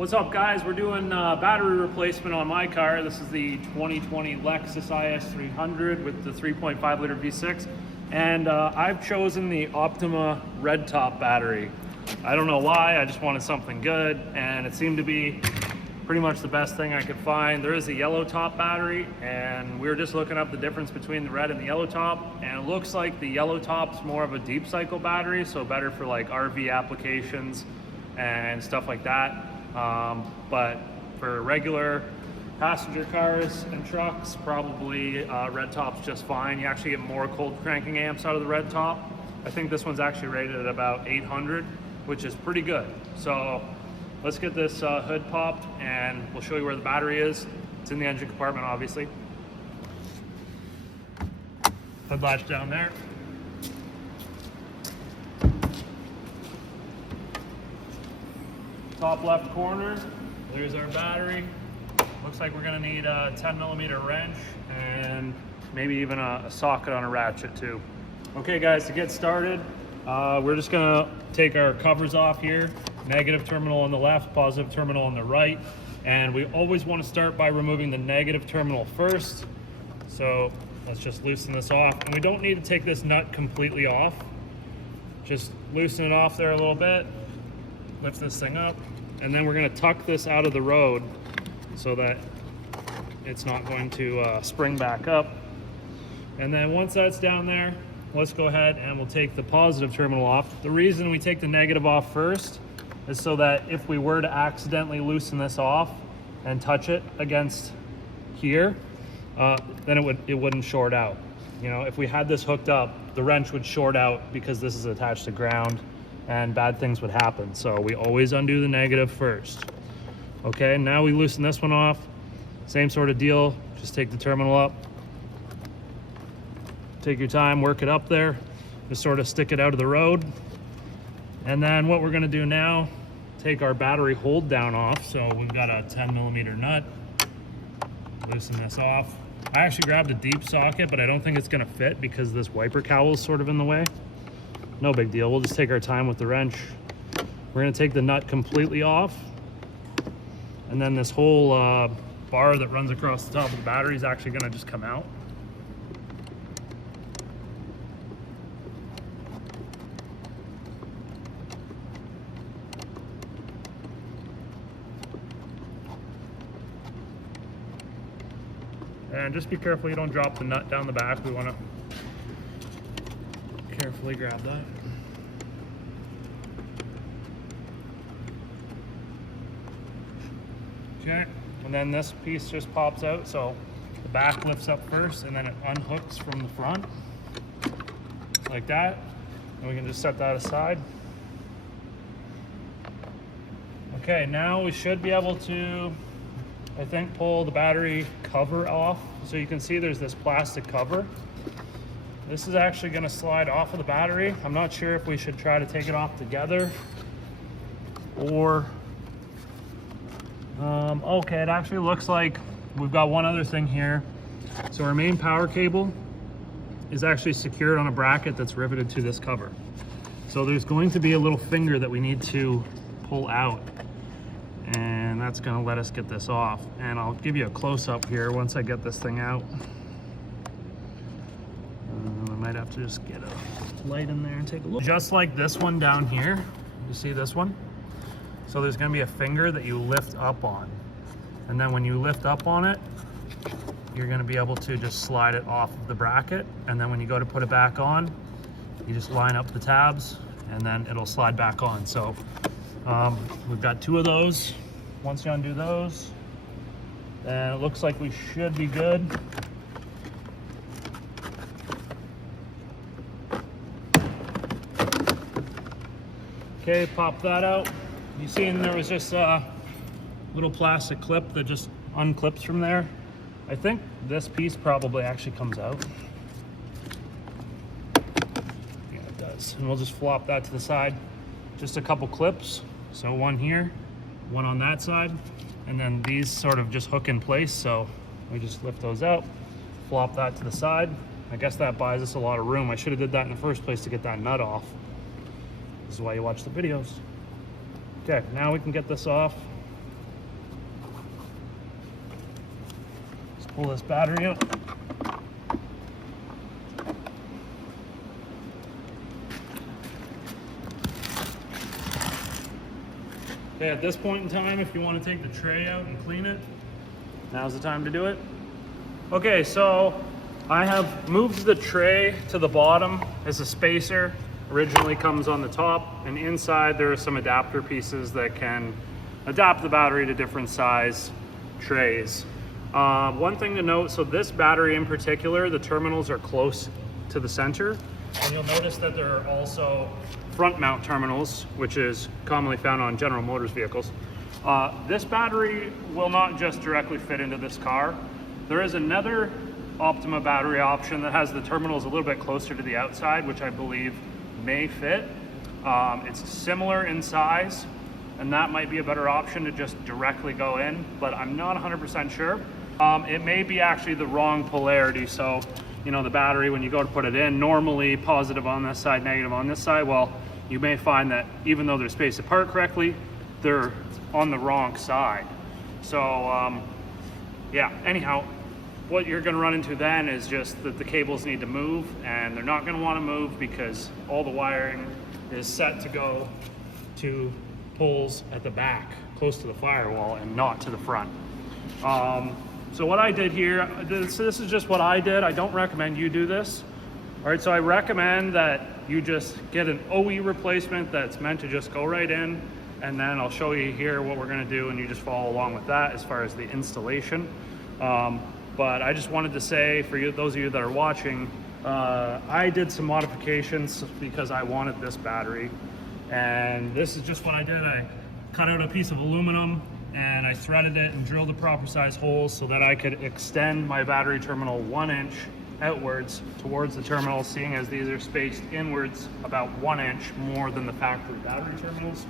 What's up, guys? We're doing battery replacement on my car. This is the 2020 Lexus IS300 with the 3.5 liter V6, and I've chosen the Optima Red top battery. I don't know why, I just wanted something good, and it seemed to be pretty much the best thing I could find. There is a yellow top battery, and we were just looking up the difference between the red and the yellow top, and it looks like the yellow top's more of a deep cycle battery, so better for like RV applications and stuff like that. But for regular passenger cars and trucks, probably red top's just fine. You actually get more cold cranking amps out of the red top. I think this one's actually rated at about 800, which is pretty good. So let's get this hood popped and we'll show you where the battery is. It's in the engine compartment, obviously. Hood latch down there. Top left corner, there's our battery. Looks like we're gonna need a 10mm wrench and maybe even a socket on a ratchet too. Okay guys, to get started, we're just gonna take our covers off here. Negative terminal on the left, positive terminal on the right. And we always wanna start by removing the negative terminal first. So let's just loosen this off. And we don't need to take this nut completely off. Just loosen it off there a little bit. Lift this thing up, and then we're going to tuck this out of the road so that it's not going to spring back up. And then once that's down there, let's go ahead and we'll take the positive terminal off. The reason we take the negative off first is so that if we were to accidentally loosen this off and touch it against here, then it wouldn't short out. You know, if we had this hooked up, the wrench would short out because this is attached to ground, and bad things would happen. So we always undo the negative first. Okay, now we loosen this one off. Same sort of deal, just take the terminal up. Take your time, work it up there. Just sort of stick it out of the road. And then what we're gonna do now, take our battery hold down off. So we've got a 10mm nut. Loosen this off. I actually grabbed a deep socket, but I don't think it's gonna fit because this wiper cowl is sort of in the way. No big deal, we'll just take our time with the wrench. We're gonna take the nut completely off, and then this whole bar that runs across the top of the battery is actually gonna just come out. And just be careful you don't drop the nut down the back. We wanna carefully grab that. Okay, and then this piece just pops out, so the back lifts up first and then it unhooks from the front like that, and we can just set that aside. Okay, now we should be able to, I think, pull the battery cover off. So you can see there's this plastic cover. This is actually going to slide off of the battery. I'm not sure if we should try to take it off together or okay, it actually looks like we've got one other thing here. So our main power cable is actually secured on a bracket that's riveted to this cover. So there's going to be a little finger that we need to pull out, and that's going to let us get this off. And I'll give you a close-up here once I get this thing out. I might have to just get a light in there and take a look. Just like this one down here, you see this one? So there's gonna be a finger that you lift up on. And then when you lift up on it, you're gonna be able to just slide it off of the bracket. And then when you go to put it back on, you just line up the tabs and then it'll slide back on. So we've got two of those. Once you undo those, then it looks like we should be good. Okay, pop that out. You seen there was just a little plastic clip that just unclips from there. I think this piece probably actually comes out. Yeah, it does. And we'll just flop that to the side. Just a couple clips. So one here, one on that side, and then these sort of just hook in place. So we just lift those out, flop that to the side. I guess that buys us a lot of room. I should have did that in the first place to get that nut off. This is why you watch the videos. Okay, now we can get this off. pull this battery out. Okay, at this point in time, if you want to take the tray out and clean it, now's the time to do it. Okay, so I have moved the tray to the bottom as a spacer. Originally comes on the top, and inside there are some adapter pieces that can adapt the battery to different size trays. One thing to note, so this battery in particular, the terminals are close to the center, and you'll notice that there are also front mount terminals, which is commonly found on General Motors vehicles. This battery will not just directly fit into this car. There is another Optima battery option that has the terminals a little bit closer to the outside, which I believe may fit. It's similar in size, and that might be a better option to just directly go in, but I'm not 100% sure. It may be actually the wrong polarity. So, you know, the battery, when you go to put it in, normally positive on this side, negative on this side. Well, you may find that even though they're spaced apart correctly, they're on the wrong side. So, yeah, anyhow, what you're gonna run into then is just that the cables need to move, and they're not gonna wanna move because all the wiring is set to go to poles at the back, close to the firewall, and not to the front. So what I did here, this is just what I did. I don't recommend you do this. All right, so I recommend that you just get an OE replacement that's meant to just go right in, and then I'll show you here what we're gonna do, and you just follow along with that as far as the installation. But I just wanted to say, for you, those of you that are watching, I did some modifications because I wanted this battery. And this is just what I did. I cut out a piece of aluminum and I threaded it and drilled the proper size holes so that I could extend my battery terminal 1 inch outwards towards the terminal, seeing as these are spaced inwards about 1 inch more than the factory battery terminals.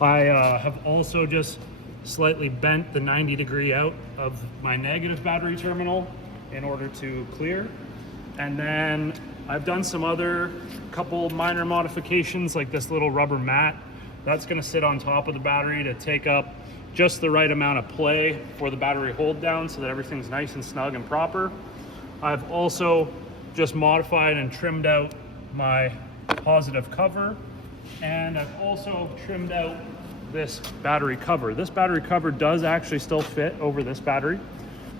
I have also just slightly bent the 90-degree out of my negative battery terminal in order to clear. And then I've done some other couple minor modifications, like this little rubber mat. That's gonna sit on top of the battery to take up just the right amount of play for the battery hold down so that everything's nice and snug and proper. I've also just modified and trimmed out my positive cover, and I've also trimmed out this battery cover. This battery cover does actually still fit over this battery,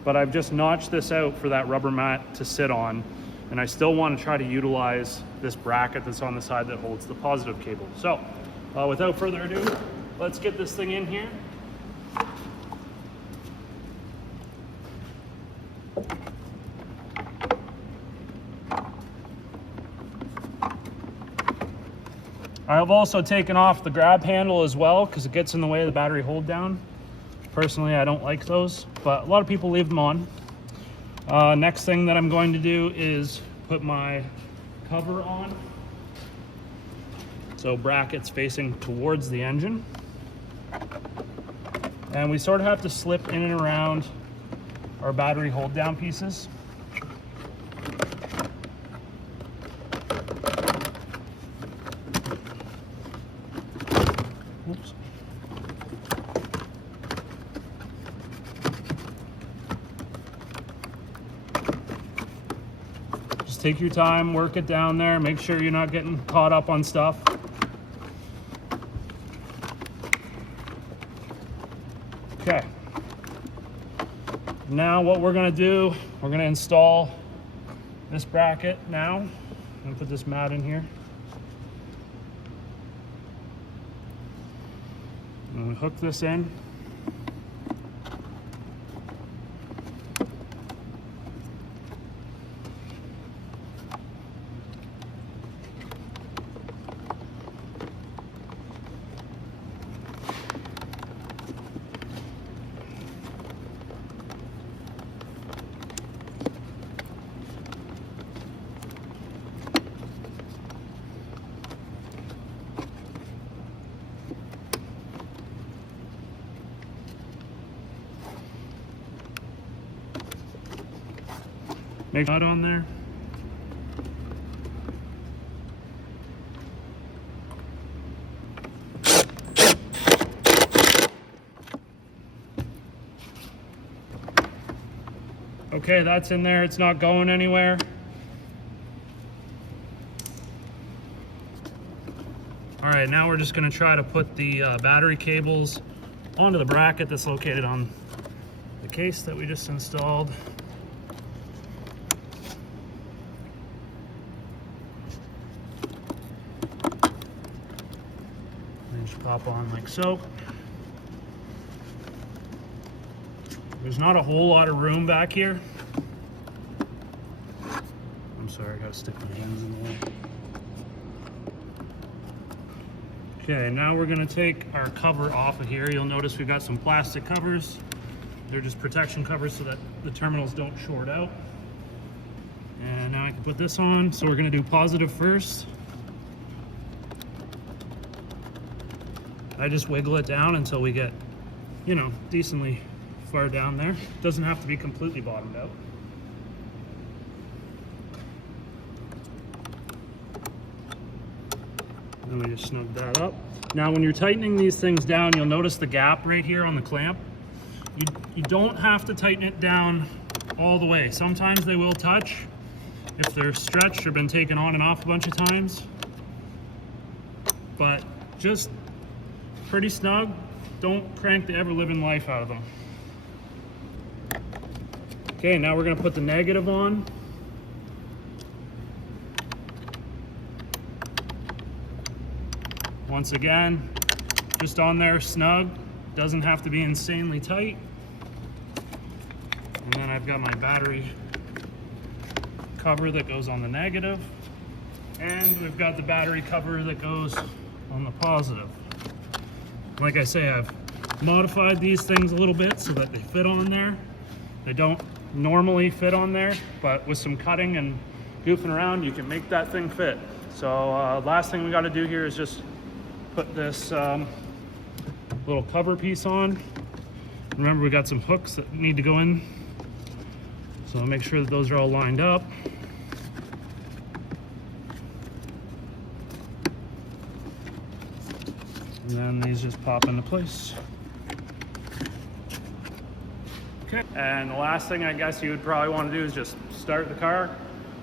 but I've just notched this out for that rubber mat to sit on, and I still want to try to utilize this bracket that's on the side that holds the positive cable. So without further ado, let's get this thing in here. I've also taken off the grab handle as well because it gets in the way of the battery hold down. Personally, I don't like those, but a lot of people leave them on. Next thing that I'm going to do is put my cover on. So brackets facing towards the engine. And we sort of have to slip in and around our battery hold down pieces. Oops. Just take your time, work it down there, make sure you're not getting caught up on stuff. Okay. Now what we're gonna do, we're gonna install this bracket now. I'm gonna put this mat in here. And we hook this in. Make nut on there. Okay, that's in there, it's not going anywhere. All right, now we're just gonna try to put the battery cables onto the bracket that's located on the case that we just installed. And just pop on like so. There's not a whole lot of room back here. I'm sorry, I gotta stick my hands in the way. Okay, now we're gonna take our cover off of here. You'll notice we've got some plastic covers. They're just protection covers so that the terminals don't short out. And now I can put this on. So we're gonna do positive first. I just wiggle it down until we get, you know, decently far down there. Doesn't have to be completely bottomed out. Then we just snug that up. Now when you're tightening these things down, you'll notice the gap right here on the clamp. You don't have to tighten it down all the way. Sometimes they will touch if they're stretched or been taken on and off a bunch of times. But just pretty snug. Don't crank the ever-living life out of them. Okay, now we're gonna put the negative on. Once again, just on there snug. Doesn't have to be insanely tight. And then I've got my battery cover that goes on the negative. And we've got the battery cover that goes on the positive. Like I say, I've modified these things a little bit so that they fit on there. They don't normally fit on there, but with some cutting and goofing around, you can make that thing fit. So last thing we got to do here is just put this little cover piece on. Remember, we got some hooks that need to go in, so I'll make sure that those are all lined up. And then these just pop into place. Okay, and the last thing I guess you would probably want to do is just start the car,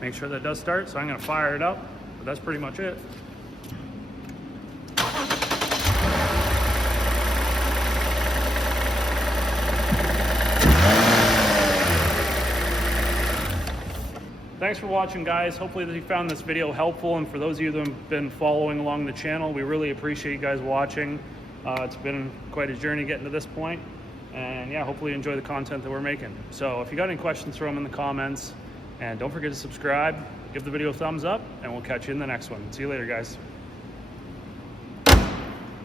make sure that it does start. So I'm going to fire it up, but that's pretty much it. Thanks for watching, guys. Hopefully that you found this video helpful, and for those of you that have been following along the channel, we really appreciate you guys watching. It's been quite a journey getting to this point, and yeah, hopefully you enjoy the content that we're making. So if you got any questions, throw them in the comments, and don't forget to subscribe, give the video a thumbs up, and we'll catch you in the next one. See you later, guys.